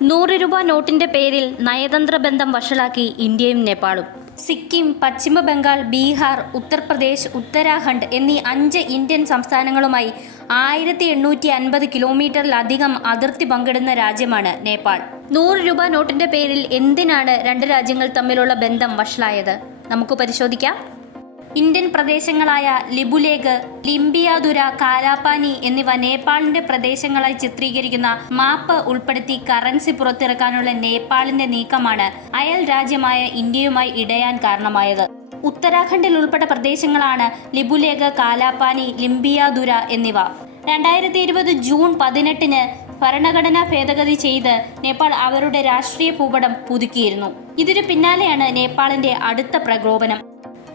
100 രൂപ നോട്ടിന്റെ പേരിൽ നയതന്ത്ര ബന്ധം വഷളാക്കി ഇന്ത്യയും നേപ്പാളും. സിക്കിം, പശ്ചിമ ബംഗാൾ, ബീഹാർ, ഉത്തർപ്രദേശ്, ഉത്തരാഖണ്ഡ് എന്നീ 5 ഇന്ത്യൻ സംസ്ഥാനങ്ങളുമായി 1850 കിലോമീറ്ററിലധികം അതിർത്തി പങ്കിടുന്ന രാജ്യമാണ് നേപ്പാൾ. 100 രൂപ നോട്ടിന്റെ പേരിൽ എന്തിനാണ് രണ്ട് രാജ്യങ്ങൾ തമ്മിലുള്ള ബന്ധം വഷളായത്? നമുക്ക് പരിശോധിക്കാം. ഇന്ത്യൻ പ്രദേശങ്ങളായ ലിപുലേഖ്, ലിംബിയാതുര, കാലാപാനി എന്നിവ നേപ്പാളിന്റെ പ്രദേശങ്ങളായി ചിത്രീകരിക്കുന്ന മാപ്പ് ഉൾപ്പെടുത്തി കറൻസി പുറത്തിറക്കാനുള്ള നേപ്പാളിന്റെ നീക്കമാണ് അയൽ രാജ്യമായ ഇന്ത്യയുമായി ഇടയാൻ കാരണമായത്. ഉത്തരാഖണ്ഡിൽ ഉൾപ്പെട്ട പ്രദേശങ്ങളാണ് ലിപുലേഖ്, കാലാപാനി, ലിംബിയാതുര എന്നിവ. 2020 ജൂൺ 18-ന് ഭരണഘടനാ ഭേദഗതി ചെയ്ത് നേപ്പാൾ അവരുടെ രാഷ്ട്രീയ ഭൂപടം പുതുക്കിയിരുന്നു. ഇതിനു പിന്നാലെയാണ് നേപ്പാളിന്റെ അടുത്ത പ്രകോപനം.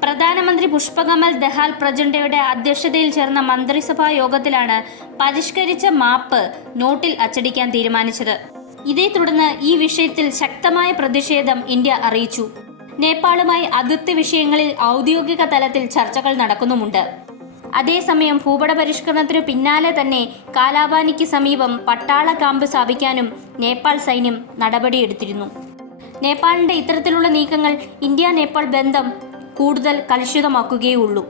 പ്രധാനമന്ത്രി പുഷ്പകമൽ ദഹാൽ പ്രചണ്ഡയുടെ അധ്യക്ഷതയിൽ ചേർന്ന മന്ത്രിസഭാ യോഗത്തിലാണ് പരിഷ്കരിച്ച മാപ്പ് നോട്ടിൽ അച്ചടിക്കാൻ തീരുമാനിച്ചത്. ഇതേ തുടർന്ന് ഈ വിഷയത്തിൽ ശക്തമായ പ്രതിഷേധം ഇന്ത്യ അറിയിച്ചു. നേപ്പാളുമായി അതിർത്തി വിഷയങ്ങളിൽ ഔദ്യോഗിക തലത്തിൽ ചർച്ചകൾ നടക്കുന്നുമുണ്ട്. അതേസമയം ഭൂപട പരിഷ്കരണത്തിനു പിന്നാലെ തന്നെ കാലാപാനിക്ക് സമീപം പട്ടാള ക്യാമ്പ് സ്ഥാപിക്കാനും നേപ്പാൾ സൈന്യം നടപടിയെടുത്തിരുന്നു. നേപ്പാളിന്റെ ഇത്തരത്തിലുള്ള നീക്കങ്ങൾ ഇന്ത്യ നേപ്പാൾ ബന്ധം കൂടുതൽ കലുഷിതമാക്കുകയേ ഉള്ളൂ.